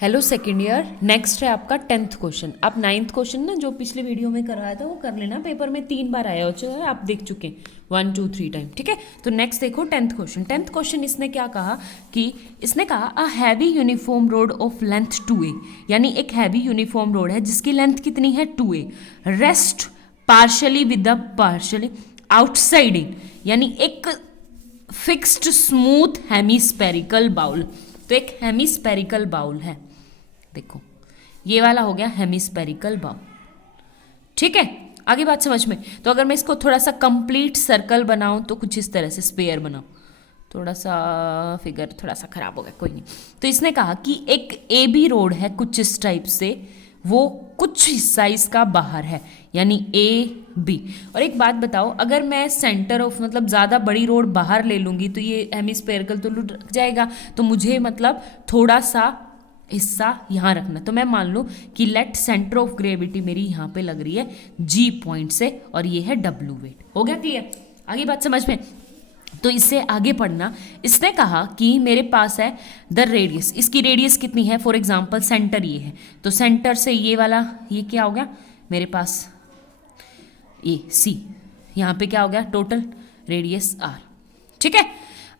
Hello second year. Next है आपका 10th question. आप 9th क्वेश्चन ना जो पिछले वीडियो में कराया था वो कर लेना, पेपर में 3 बार आया हो चुका है, आप देख चुके हैं 1 2 3 टाइम। ठीक है, तो नेक्स्ट देखो 10th क्वेश्चन। 10th क्वेश्चन इसने क्या कहा कि इसने कहा a heavy uniform road of length 2a, यानी एक हैवी यूनिफॉर्म रोड है जिसकी लेंथ कितनी है 2a, rest partially with the partially outsiding, यानी एक फिक्स्ड स्मूथ हेमिस्पेरिकल बाउल। तो एक हेमिस्पेरिकल बाउल है, देखो ये वाला हो गया हेमिस्पेरिकल बाउल। ठीक है, आगे बात समझ में। तो अगर मैं इसको थोड़ा सा कंप्लीट सर्कल बनाऊं तो कुछ इस तरह से स्पेयर बनाऊं, थोड़ा सा फिगर थोड़ा सा खराब हो गया, कोई नहीं। तो इसने कहा कि एक ए बी रोड है कुछ इस टाइप से, वो कुछ हिस्सा इसका बाहर है, यानी ए बी। और एक बात बताओ, अगर मैं सेंटर ऑफ मतलब ज़्यादा बड़ी रोड बाहर ले लूँगी तो ये हेमिस्पेरिकल तो लुट जाएगा, तो मुझे मतलब थोड़ा सा हिस्सा यहाँ रखना। तो मैं मान लूँ कि लेट सेंटर ऑफ ग्रेविटी मेरी यहाँ पे लग रही है जी पॉइंट से, और ये है डब्ल्यू वेट। हो गया क्लियर? आगे बात समझ में। तो इससे आगे पढ़ना, इसने कहा कि मेरे पास है द रेडियस, इसकी रेडियस कितनी है, फॉर एग्जांपल सेंटर ये है, तो सेंटर से ये वाला ये क्या हो गया मेरे पास ए सी, यहाँ पे क्या हो गया टोटल रेडियस आर। ठीक है,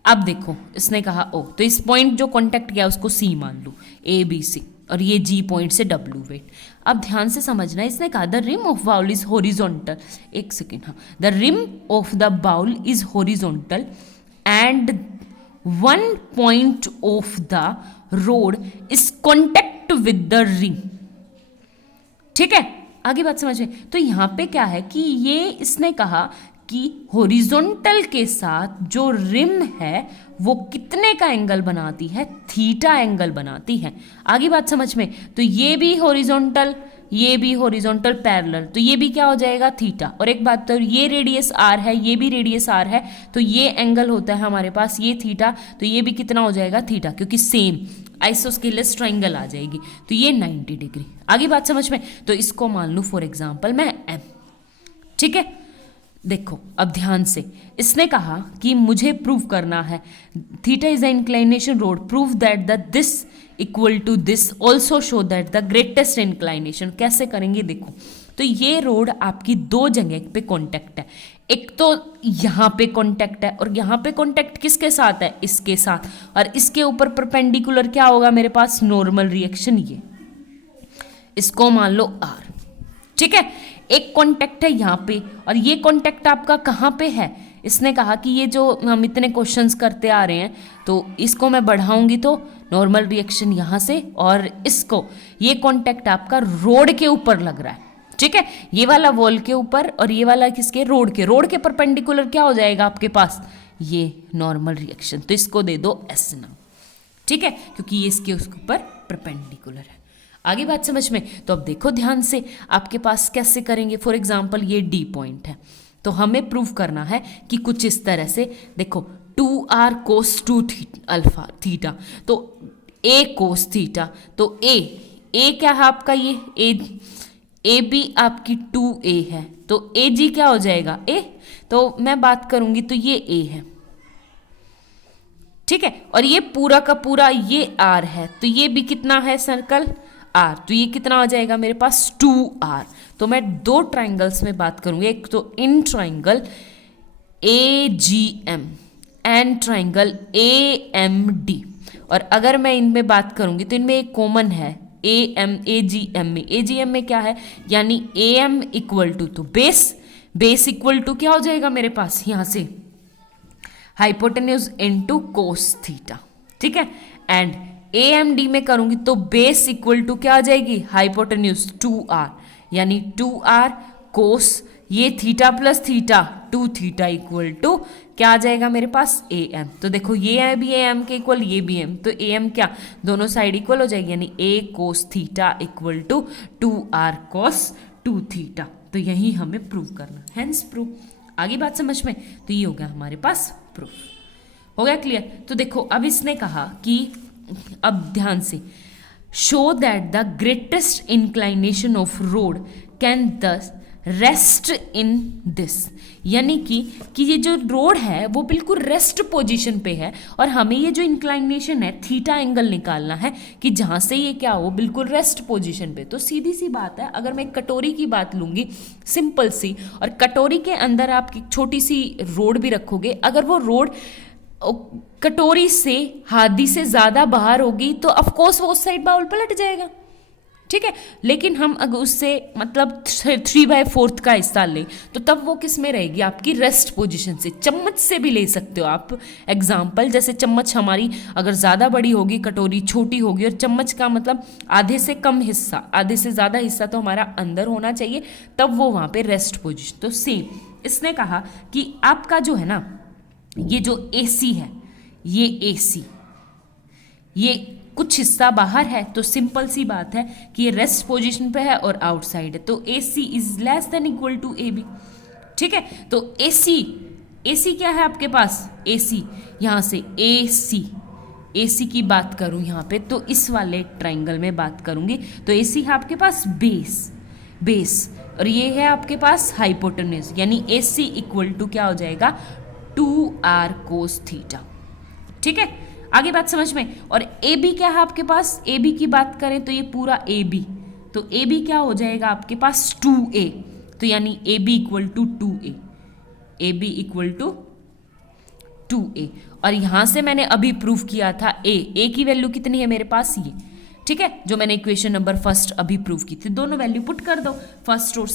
अब देखो इसने कहा ओ, तो इस पॉइंट जो कॉन्टेक्ट किया उसको सी मान लूँ, ए बी सी, और ये जी पॉइंट से डब्ल्यू वेट। अब ध्यान से समझना, इसने कहा the rim of bowl is horizontal, एक सेकेंड, हाँ, the rim of the bowl is horizontal and one point of the rod is contact with the rim. ठीक है, आगे बात समझ में। तो यहाँ पे क्या है कि ये इसने कहा कि हॉरिजॉन्टल के साथ जो रिम है वो कितने का एंगल बनाती है, थीटा एंगल बनाती है। आगे बात समझ में। तो ये भी हॉरिजॉन्टल, ये भी हॉरिजॉन्टल पैरेलल, तो ये भी क्या हो जाएगा थीटा। और एक बात, तो ये रेडियस आर है, ये भी रेडियस आर है, तो ये एंगल होता है हमारे पास ये थीटा, तो ये भी कितना हो जाएगा थीटा, क्योंकि सेम आइसोस्केलस ट्राइंगल आ जाएगी, तो ये 90 डिग्री। आगे बात समझ में। तो इसको मान लूँ फॉर एग्जाम्पल मैं एम। ठीक है, देखो अब ध्यान से, इसने कहा कि मुझे प्रूव करना है theta is the inclination rod, prove that the this equal to this, also show that the greatest inclination. कैसे करेंगे देखो, तो ये रोड आपकी दो जगह पे कॉन्टेक्ट है, एक तो यहाँ पे कॉन्टेक्ट है और यहाँ पे कॉन्टेक्ट किसके साथ है, इसके साथ, और इसके ऊपर परपेंडिकुलर क्या होगा मेरे पास नॉर्मल रिएक्शन, ये इसको मान लो आर। ठीक है, एक कॉन्टेक्ट है यहाँ पे और ये कॉन्टेक्ट आपका कहाँ पे है, इसने कहा कि ये जो हम इतने क्वेश्चंस करते आ रहे हैं, तो इसको मैं बढ़ाऊंगी तो नॉर्मल रिएक्शन यहाँ से, और इसको ये कॉन्टेक्ट आपका रोड के ऊपर लग रहा है। ठीक है, ये वाला वॉल के ऊपर और ये वाला किसके, रोड के परपेंडिकुलर क्या हो जाएगा आपके पास, ये नॉर्मल रिएक्शन, तो इसको दे दो एस नाम। ठीक है, क्योंकि ये इसके उसके ऊपर परपेंडिकुलर है। आगे बात समझ में। तो अब देखो ध्यान से, आपके पास कैसे करेंगे, फॉर एग्जाम्पल ये डी पॉइंट है, तो हमें प्रूव करना है कि कुछ इस तरह से, देखो 2r cos 2 अल्फा थीटा, तो a cos थीटा, तो a क्या है आपका, ये ए बी आपकी 2a है, तो ए जी क्या हो जाएगा a, तो मैं बात करूंगी तो ये a है। ठीक है, और ये पूरा का पूरा ये r है, तो ये भी कितना है सर्कल r, तो ये कितना आ जाएगा मेरे पास 2r। तो मैं दो ट्राइंगल्स में बात करूंगी, एक तो in triangle AGM and triangle AMD, और अगर मैं इनमें बात करूंगी तो इनमें एक कॉमन है AGM में क्या है, यानी AM इक्वल टू, तो बेस इक्वल टू क्या हो जाएगा मेरे पास यहाँ से हाइपोटेन्यूज इनटू कोस थीटा। ठीक है, एंड AMD में करूंगी तो बेस इक्वल टू क्या आ जाएगी हाइपोटेन्यूज 2r, यानी 2r कोस ये theta plus theta 2 theta equal to क्या आ जाएगा मेरे पास AM। तो देखो ये है भी AM के इक्वल, ये भी AM, तो AM क्या दोनों साइड इक्वल हो जाएगी, यानी A cos theta equal to 2r cos 2 theta. तो यही हमें प्रूव करना, हेंस प्रूव। आगे बात समझ में। तो ये हो गया हमारे पास प्रूफ, हो गया क्लियर। तो देखो अब इसने कहा कि अब ध्यान से, show that the greatest inclination of road can दस रेस्ट इन दिस, यानी कि ये जो रोड है वो बिल्कुल रेस्ट पोजीशन पे है और हमें ये जो इंक्लाइनेशन है थीटा एंगल निकालना है कि जहाँ से ये क्या हो, बिल्कुल रेस्ट पोजीशन पे। तो सीधी सी बात है, अगर मैं कटोरी की बात लूँगी सिंपल सी, और कटोरी के अंदर आप एक छोटी सी रोड भी रखोगे, अगर वो रोड कटोरी से आधी से ज़्यादा बाहर होगी तो ऑफकोर्स वो उस साइड बाउल पलट जाएगा, ठीक है। लेकिन हम अगर उससे मतलब 3/4 का हिस्सा लें तो तब वो किस में रहेगी, आपकी रेस्ट पोजीशन से। चम्मच से भी ले सकते हो आप एग्जाम्पल, जैसे चम्मच हमारी अगर ज़्यादा बड़ी होगी, कटोरी छोटी होगी, और चम्मच का मतलब आधे से कम हिस्सा, आधे से ज़्यादा हिस्सा तो हमारा अंदर होना चाहिए, तब वो वहाँ पे रेस्ट पोजीशन। तो सेम इसने कहा कि आपका जो है ना, ये जो AC है, ये AC, ये कुछ हिस्सा बाहर है, तो सिंपल सी बात है कि ये रेस्ट पोजीशन पे है और आउटसाइड है, तो AC is less than equal to AB, ठीक है। तो AC क्या है आपके पास, AC यहाँ से AC की बात करूँ यहाँ पे, तो इस वाले ट्राइंगल में बात करूँगी, तो AC है आपके पास बेस और ये है आपके पास हाइपोटेन्यूज, यानी AC इक्वल टू क्या हो जाएगा, 2r cos थीटा, ठीक है। आगे बात समझ में। और AB क्या है आपके पास, AB की बात करें तो ये पूरा AB, तो AB क्या हो जाएगा आपके पास 2A, तो यानी AB equal to 2A, AB equal to 2A। और यहाँ से मैंने अभी प्रूव किया था A की वैल्यू कितनी है मेरे पास, ये, ठीक है, जो मैंने इक्वेशन नंबर फर्स्ट अभी प्रूव की थी। दोनों वैल्यू पुट कर दो, फर्स्ट और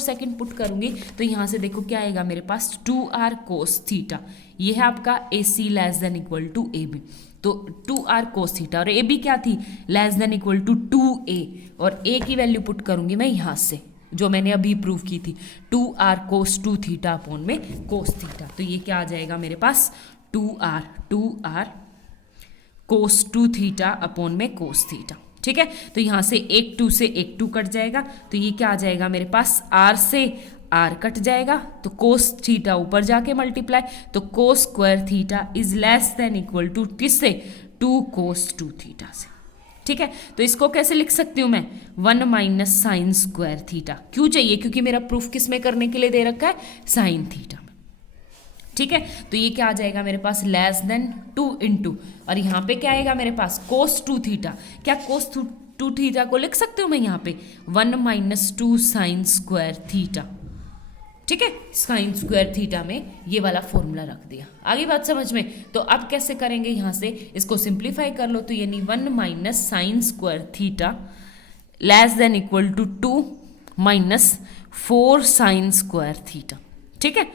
सेकंड पुट करूंगी तो यहाँ से देखो क्या आएगा मेरे पास, 2r cos थीटा, ये है आपका AC less than equal to AB, तो 2r cos थीटा, और AB क्या थी, less than equal to 2A, और A की वैल्यू पुट करूंगी मैं यहाँ से, जो मैंने अभी प्रूव की थी, 2r cos 2 थीटा अपॉन में cos थीटा, तो ये क्या आ जाएगा मेरे पास, 2r cos 2 थीटा अपॉन में cos थीटा, ठीक है। तो यहाँ से 2 से 2 कट जाएगा, तो ये क्या आ जाएगा मेरे पास, r से r कट जाएगा, तो cos थीटा ऊपर जाके मल्टीप्लाई, तो cos square theta is less than equal to किससे, 2 cos 2 थीटा से, ठीक है। तो इसको कैसे लिख सकती हूँ मैं, 1 माइनस साइन स्क्वायर थीटा, क्यों चाहिए, क्योंकि मेरा प्रूफ किस में करने के लिए दे रखा है, साइन थीटा, ठीक है। तो ये क्या आ जाएगा मेरे पास, लेस देन 2 इंटू, और यहाँ पे क्या आएगा मेरे पास, cos 2 थीटा, क्या cos 2 थीटा को लिख सकती हूँ मैं यहाँ पे 1 माइनस 2 साइन स्क्वायर थीटा, ठीक है। साइन स्क्वायर थीटा में ये वाला फॉर्मूला रख दिया। आगे बात समझ में। तो अब कैसे करेंगे, यहाँ से इसको सिंप्लीफाई कर लो, तो यानी 1 minus sine square theta less than equal to 2 minus 4 sine square theta, ठीक है,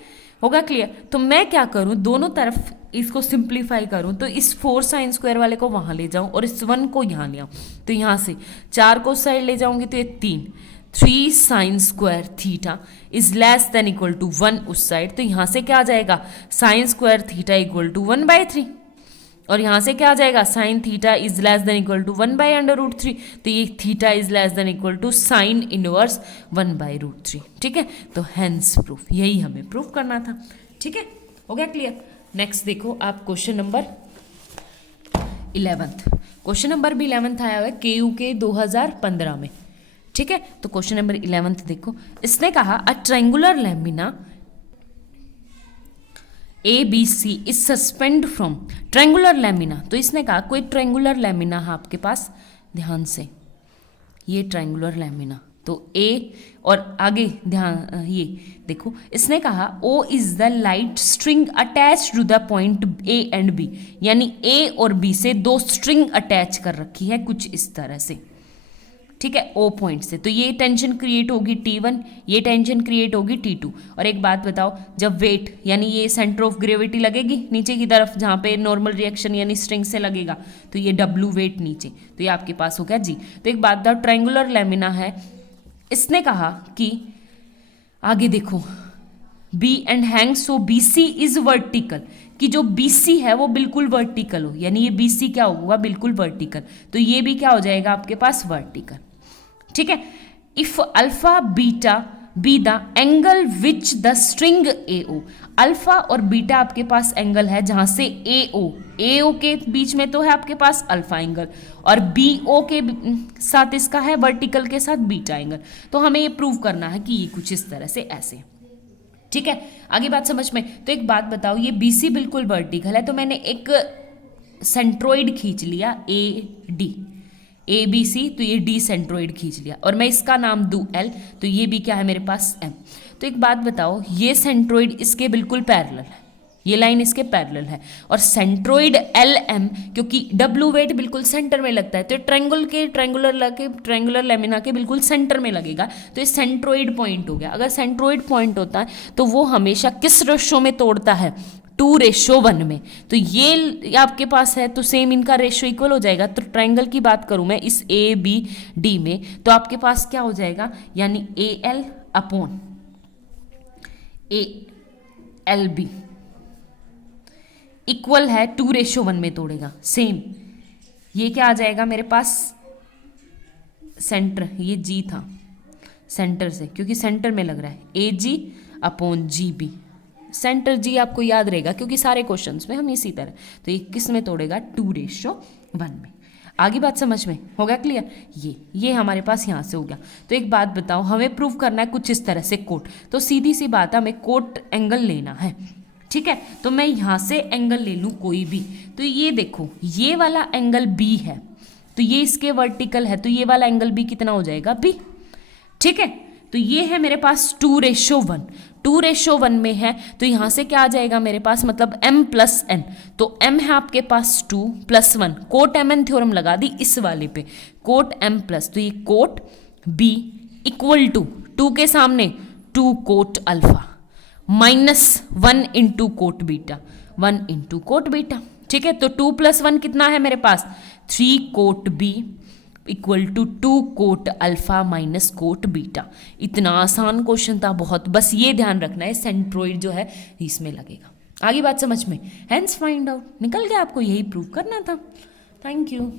होगा क्लियर। तो मैं क्या करूं, दोनों तरफ इसको सिंप्लीफाई करूं, तो इस 4 साइन स्क्वायर वाले को वहां ले जाऊं और इस 1 को यहाँ ले आऊं, तो यहाँ से 4 को साइड ले जाऊंगी तो ये 3 sine square theta is less than equal to 1 उस साइड, तो यहाँ से क्या आ जाएगा, sine square theta equal to 1/3, और यहाँ से क्या आ जाएगा, sine theta is less than equal to 1/√3, तो ये theta is less than equal to sine inverse 1/√3, ठीक है। तो हेंस प्रूफ, यही हमें प्रूफ करना था, ठीक है, हो गया क्लियर। नेक्स्ट देखो आप question number 11th, question number भी 11th आया हुआ है KU के 2015 में, ठीक है। तो क्वेश्चन नंबर 11th देखो, इसने कहा a triangular lamina ABC is suspend from triangular lamina, तो इसने कहा कोई ट्रायंगुलर लैमिना है आपके पास, ध्यान से, ये ट्रायंगुलर लैमिना, तो A और आगे ध्यान, ये देखो इसने कहा O is the light string attach to the point A and B, यानी A और B से 2 स्ट्रिंग अटैच कर रखी है कुछ इस तरह से, ठीक है, O पॉइंट से, तो ये टेंशन क्रिएट होगी T1, ये टेंशन क्रिएट होगी T2। और एक बात बताओ, जब वेट यानी ये सेंटर ऑफ ग्रेविटी लगेगी नीचे की तरफ, जहाँ पे नॉर्मल रिएक्शन यानी स्ट्रिंग से लगेगा, तो ये W वेट नीचे, तो ये आपके पास हो गया G। तो एक बात बताओ, ट्रायंगुलर लैमिना है, इसने कहा कि आगे देखो B and hang so BC is vertical, कि जो BC है वो बिल्कुल वर्टिकल हो, यानी ये BC क्या होगा, बिल्कुल वर्टिकल, तो ये भी क्या हो जाएगा आपके पास, वर्टिकल, ठीक है। If alpha beta be the angle which the string AO। Alpha और बीटा आपके पास एंगल है जहां से AO के बीच में तो है आपके पास अल्फा एंगल, और BO के साथ इसका है वर्टिकल के साथ बीटा एंगल। तो हमें ये प्रूव करना है कि ये कुछ इस तरह से ऐसे, ठीक है। आगे बात समझ में। तो एक बात बताओ, ये BC बिल्कुल वर्टिकल है, तो मैंने एक सेंट्रोइड खींच लिया AD, ABC, तो ये D सेंट्रोइड खींच लिया, और मैं इसका नाम दूं L, तो ये भी क्या है मेरे पास M। तो एक बात बताओ, ये सेंट्रोइड इसके बिल्कुल पैरेलल है, ये लाइन इसके पैरेलल है, और सेंट्रोइड LM, क्योंकि W वेट बिल्कुल सेंटर में लगता है, तो ट्रायंगुलर लेमिना के बिल्कुल सेंटर में लगेगा, तो ये सेंट्रोइड पॉइंट हो गया। अगर सेंट्रोइड पॉइंट होता है तो वो हमेशा किस रेशो में तोड़ता है, 2:1 में। तो ये आपके पास है, तो सेम इनका रेशो इक्वल हो जाएगा। तो ट्रायंगल की बात करूं मैं इस ABD में, तो आपके पास क्या हो जाएगा, यानी AL अपॉन ALB इक्वल है 2:1 में तोड़ेगा। सेम ये क्या आ जाएगा मेरे पास, सेंटर, ये G था सेंटर से, क्योंकि सेंटर में लग रहा है, AG upon GB। Centre G आपको याद रहेगा क्योंकि सारे क्वेश्चंस में हम इसी तरह, तो ये किस में तोड़ेगा, 2:1 में। आगे बात समझ में हो गया क्लियर। ये हमारे पास यहाँ से हो गया। तो एक बात बताओ, हमें प्रूव करना है कुछ इस तरह से कोट, तो सीधी सी बात है, हमें कोट एंगल लेना है, ठीक है। तो मैं यहाँ से एंगल ले लूँ कोई भी, तो ये देखो ये वाला एंगल B है, तो ये इसके वर्टिकल है, तो ये वाला एंगल B कितना हो जाएगा, B, ठीक है। तो ये है मेरे पास 2:1 में है, तो यहाँ से क्या आ जाएगा मेरे पास, मतलब M+N, तो M है आपके पास 2+1, कोट MN थ्योरम लगा दी इस वाले पे, कोट M+, तो ये कोट B इक्वल टू 2 के सामने 2 cot alpha -1 into cot beta, 1 into cot beta, ठीक है। तो 2+1 कितना है मेरे पास, 3 cot B equal to 2 cot alpha minus cot beta. इतना आसान क्वेश्चन था बहुत, बस ये ध्यान रखना है सेंट्रोइड जो है इसमें लगेगा। आगे बात समझ में, हेंस फाइंड आउट निकल गया, आपको यही प्रूव करना था। Thank you.